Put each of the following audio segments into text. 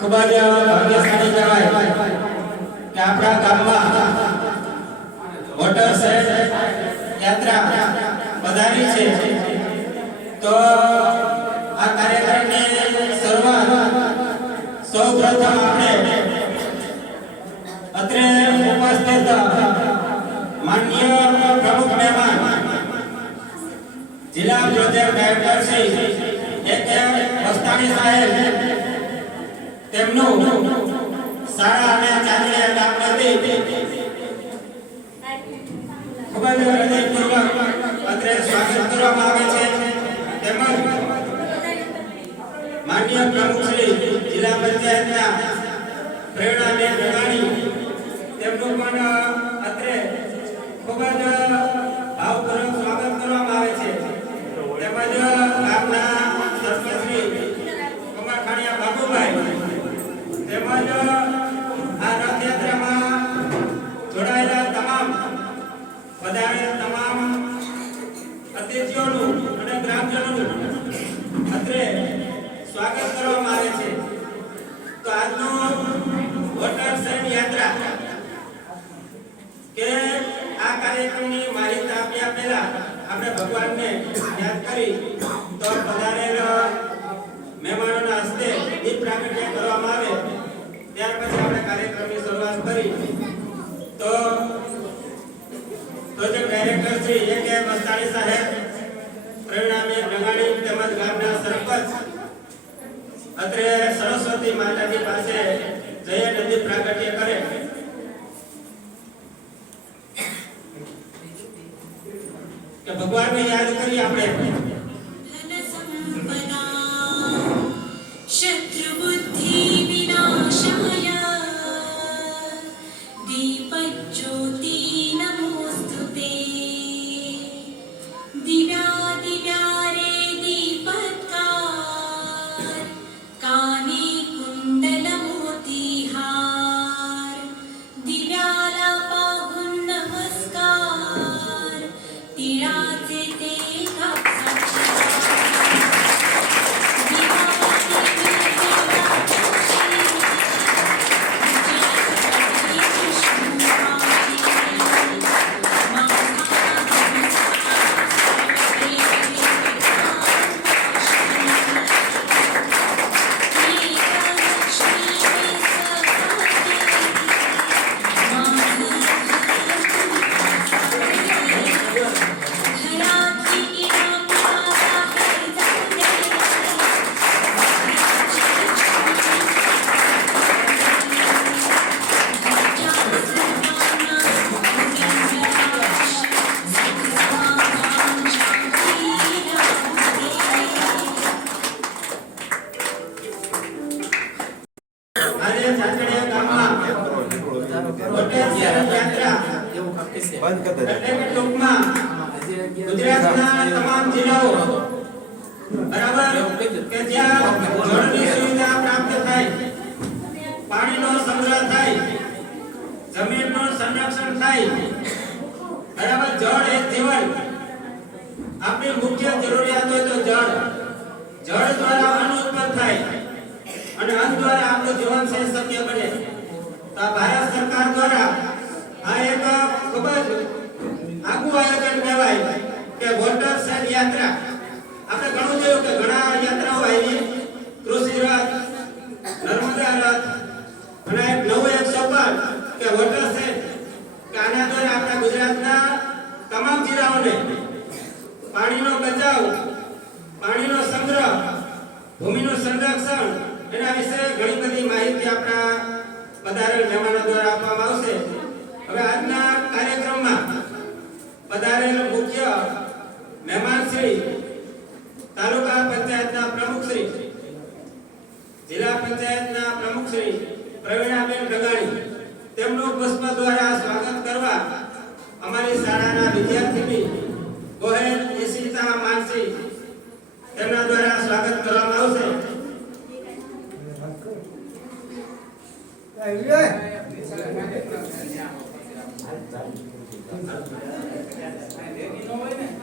ખૂબ જ ભાગ્યશાળી કહેવાય કે આપણા ગામમાં વોટર શેડ યાત્રા વધારી છે. તો આ કાર્યક્રમની શરૂઆત સૌપ્રથમ આપણે અત્રે ઉપસ્થિત માન્ય પ્રમુખ મહેમાન, જિલ્લા પ્રોજેક્ટ ડાયરેક્ટર શ્રી એક વસ્તાણી સાહેબ તેમનું શાળા અને ચાંદલિયા ગામમાંથી ખૂબ જ હૃદયપૂર્વક અત્રે સ્વાગત કરવામાં આવે છે. તેમજ માન્ય પ્રમુખ જિલ્લા પંચાયતના પ્રેરણાબેન ગણાણી તેમનું પણ અત્રે ખૂબ જ કાર્યક્રમની માહિતી આપ્યા પહેલા આપણે ભગવાનને યાદ કરી તો પધારેલ મહેમાનોના હસ્તે દીપ પ્રાગટ્ય કરવામાં આવે. ત્યાર પછી આપણે કાર્યક્રમની શરૂઆત કરી. તો પ્રોજેક્ટ ડાયરેક્ટર શ્રી એ કે મસ્તાણી સાહેબ પ્રેરણાબેન રંગાણી તેમજ ગામના સરપંચ અત્રે સરસ્વતી માતાજી પાસે જય નદી પ્રાગટ્ય કરે કે ભગવાનને યાદ આપણી મુખ્ય જરૂરિયાત હોય તો જળ. જળ દ્વારા અન્ન ઉત્પન્ન થાય અને અન્ન દ્વારા આપણું જીવન છે શક્ય બને. તો ભારત સરકાર દ્વારા આ એક ખૂબ જ આગવું આયોજન કહેવાય કે વોટર શેડ યાત્રા. આપણે ઘણું જોયું કે ઘણા યાત્રાઓ આવી. કૃષિ રથ, નર્મદા રથ અને એક નવું એક સોપાન કે વોટર શેડ કે આના દ્વારા આપણા ગુજરાતના તમામ જિલ્લાઓને પાણીનો બચાવ, પાણીનો સંગ્રહ, ભૂમિનું સંરક્ષણ, એના વિશે ઘણી બધી માહિતી આપણા પધારેલ મહેમાનો દ્વારા આપવામાં આવશે. હવે આજના કાર્યક્રમમાં પધારેલ મુખ્ય મહેમાન શ્રી તાલુકા પંચાયતના પ્રમુખ શ્રી, જિલ્લા પંચાયતના પ્રમુખ શ્રી પ્રવીણાબેન ડગાણી તેમનું પુષ્પ દ્વારા સ્વાગત કરવા અમારી શાળાના વિદ્યાર્થીની ગોહેલ ઈશિતા માનસી. તેમના દ્વારા સ્વાગત કરવામાં આવશે. ઉત્પન્ન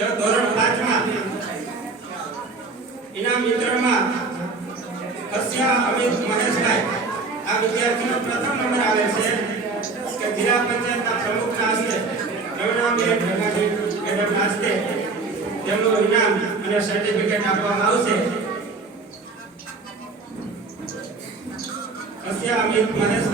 તેઓ ધોરણ 5 માં ઇનામ વિતરણમાં કશ્યા અમિત, મહેશભાઈ. આ જિલ્લા પંચાયતના પ્રમુખના હસ્તે ઇનામ અને સર્ટિફિકેટ આપવામાં આવશે. કશ્યા અમિત મહેશભાઈ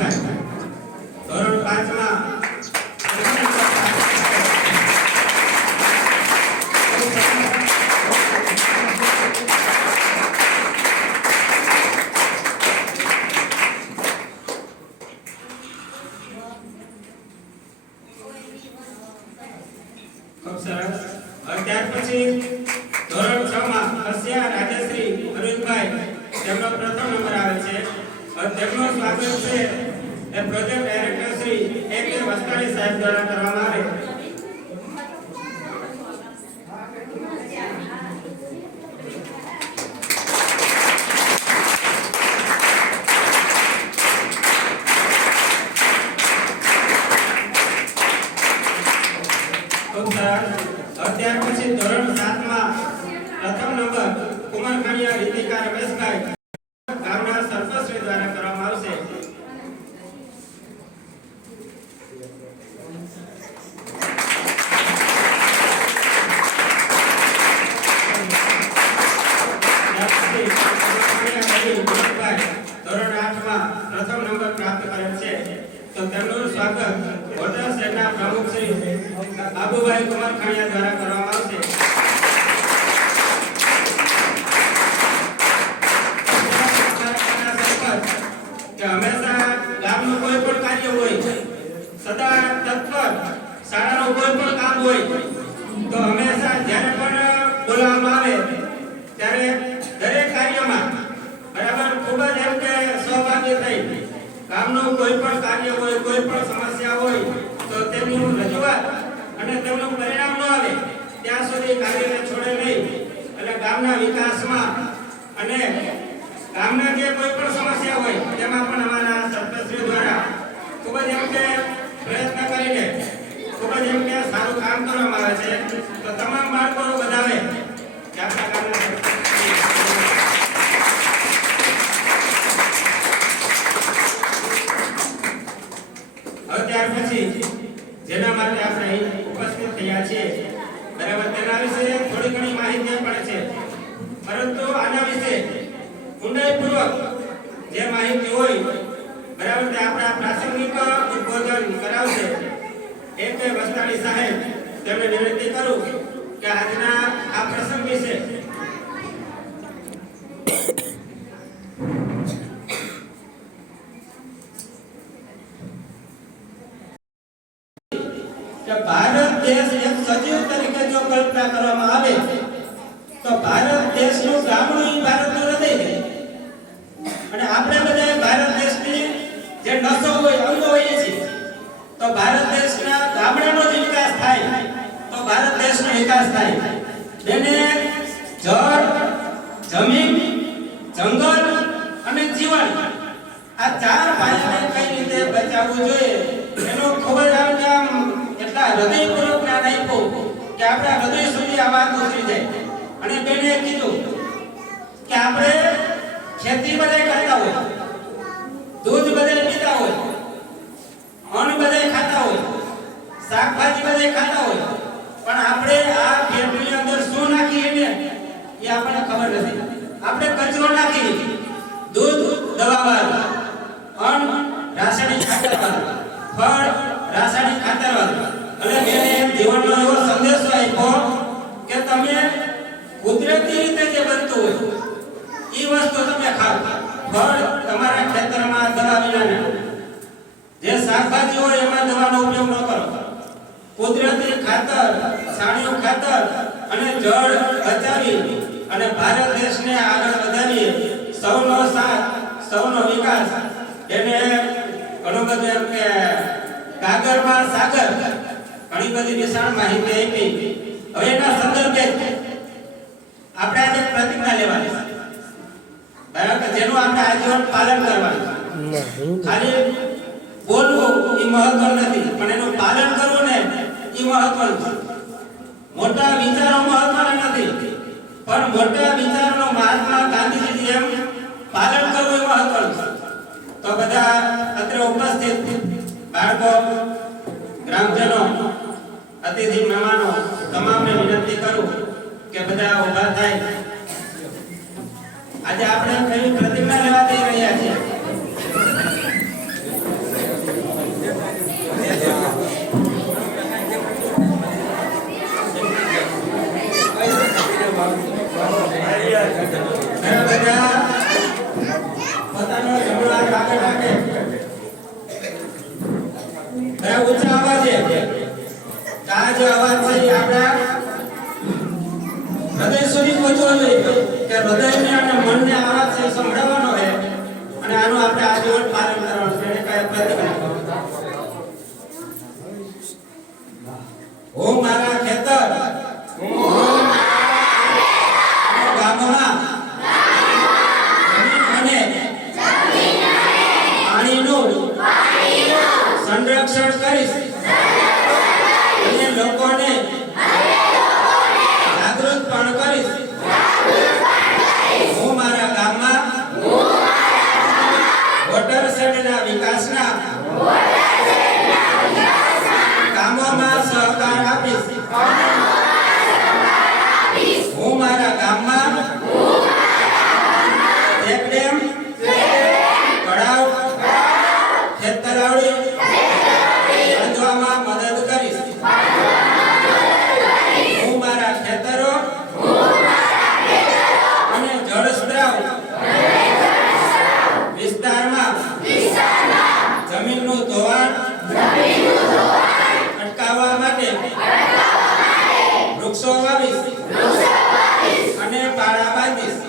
તેમનું સ્વાગત છે એ project director Shri A K સાહેબ દ્વારા કરવામાં આવે. ખૂબ સરસ હવે ત્યાર પછી ધોરણ 7 માં પ્રથમ નંબર કુમાર કુમારખાણીયા રીતિકા રમેશભાઈ ગામના સરપંચશ્રી દ્વારા કરવામાં આવશે ત્યાર પછી કુમારખાણીયા રવિ ગુણભાઈ ધોરણ 8 માં પ્રથમ નંબર પ્રાપ્ત કરેલ છે તો તેમનું સ્વાગત વડોદરા શહેરના પ્રમુખ શ્રી બાબુભાઈ કુમાર ખાણિયા દ્વારા કરવામાં આવશે કે હંમેશા ગામનું કોઈ પણ કાર્ય હોય સદા તત્પર શાળાનું કોઈ પણ કામ હોય તો હંમેશા જ્યારે પણ બોલાવવામાં આવે ત્યારે દરેક કાર્યમાં બરાબર ખૂબ જ એમ કે સહભાગી થઈ ગામનું કોઈ પણ કાર્ય હોય કોઈ પણ સમસ્યા હોય તો તેમનું રજૂઆત અને તેમનું પરિણામ ન આવે કાર્યને છોડે નહીં અને ગામના વિકાસમાં અને ગામના જે કોઈ પણ સમસ્યા હોય, તેમાં પણ અમારા સરપંચશ્રી દ્વારા ખૂબ જ એમ કે પ્રયત્ન કરીને ખૂબ જ એમ કે સારું કામ કરવામાં આવે છે. તો તમામ બાળકો બધાને આપણા ત્યાર પછી જેના માટે આપણે ઉપસ્થિત થયા છીએ બરાબર તેના વિશે થોડી ઘણી માહિતી પણ છે. પરંતુ આના વિશે ઊંડાઈપૂર્વક જે માહિતી હોય, બરાબર તે આપણા પ્રાસંગિક ઉદ્બોધન કરાવશે. એક વસ્તાણી સાહેબ તેમણે વિનંતી કરું કે આજના આ પ્રસંગ વિશે ભારત દેશ એક સજીવ તરીકે કલ્પના કરવામાં આવે, તો ભારત દેશનું ગામડું ભારતનું હૃદય છે. અને આપણે બધા ભારત દેશની જે નસો હોય અંગો હોય છીએ, તો ભારત દેશના ગામડાનો જ વિકાસ થાય, તો ભારત દેશનો વિકાસ થાય. જેને જળ, જમીન, જંગલ અને જીવન આ ચાર પાયાને કઈ રીતે બચાવવું જોઈએ, એનો ખૂબ જ આમ કે આમ એટલા હૃદયપૂર્વક જ્ઞાન આપ્યું. કે આપણા હૃદય સુધી આ વાત ઉતરી જાય. અને બેને કીધું કે આપણે ખેતી બધે કરતા હોય, દૂધ બધે પીતા હોય અન્ન બધે ખાતા હોય, શાકભાજી બધે ખાતા હોય, પણ આપણે આ પેટની અંદર શું નાખી ખાતર છાણિયું ખાતર અને જળ બચાવી અને ભારત દેશને આગળ વધારીએ. સૌનો સાથ સૌનો વિકાસ. એને ઘણું બધું એમ કે કાગરમાં સાગર ઘણી બધી વિશાળ માહિતી આપી. હવે એના સંદર્ભે આપણે આજે પ્રતિજ્ઞા લેવાની બરાબર? જેનું આપણે આજીવન પાલન કરવાનું ખાલી બોલવું એ મહત્વ નથી પણ એનું પાલન કરવું ને એ મહત્વનું છે મોટા વિચારો મહત્વના નથી. પણ મોટા વિચારનો મહાત્મા ગાંધીજી જેમ પાલન કરવું એ મહત્વનું છે. તો બધા અત્રે ઉપસ્થિત બાળકો, ગ્રામજનો, અતિથિ મહેમાનો, તમામને વિનંતી કરું કે બધા ઊભા થાય. આજે આપણે કઈ પ્રતિજ્ઞા લેવા જઈ રહ્યા છીએ ઘણા બધા પોતાનો જમણો હાથ આગળ રાખે. ઘણા ઊંચા અવાજે. આ જે અવાજ છે એ આપણા હૃદય સુધી પહોંચવો જોઈએ કે હૃદયને અને મનને આ અવાજ છે એ સંભળાવવાનો છે અને આનું આપણે આજીવન પાલન કરવાનું છે એને કાંઈ પ્રતિજ્ઞા હું મારા ખેતર અને ગામમાં જમીન અને પાણીનું સંરક્ષણ કરીશ અને લોકોને જાગૃત પણ કરીશ હું મારા ગામમાં વોટર શેડના વિકાસના કામોમાં સહકાર આપીશ હું મારા ગામમાં ચેકડેમ તળાવ ખેત તલાવડી બાંધવામાં મદદ કરીશ હું મારા ખેતરો અને જળ સ્ત્રાવ વિસ્તારમાં જમીનનું ધોવાણ અટકાવવા માટે વૃક્ષો વાવીશ અને પાળા બાંધીશ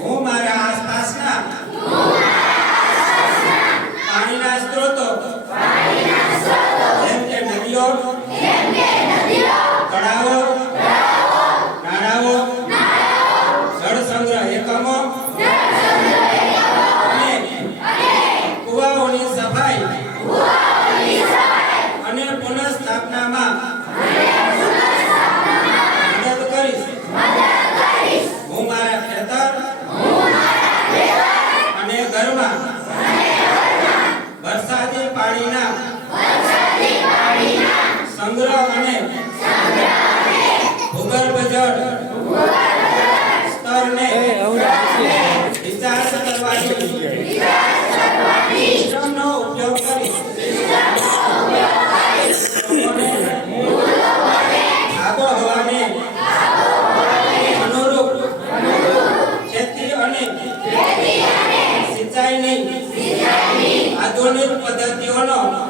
હું મારા આસપાસના પાણીના સ્ત્રોતો જેમ કે નદીઓ તળાવો નાળાઓ જળ સંગ્રહ સફાઈ. અને પુનઃસ્થાપનામાં મદદ કરીશ. હું મારા અને ઘરમાં વરસાદી પાણીના સંગ્રહ અને આધુનિક પદ્ધતિઓનો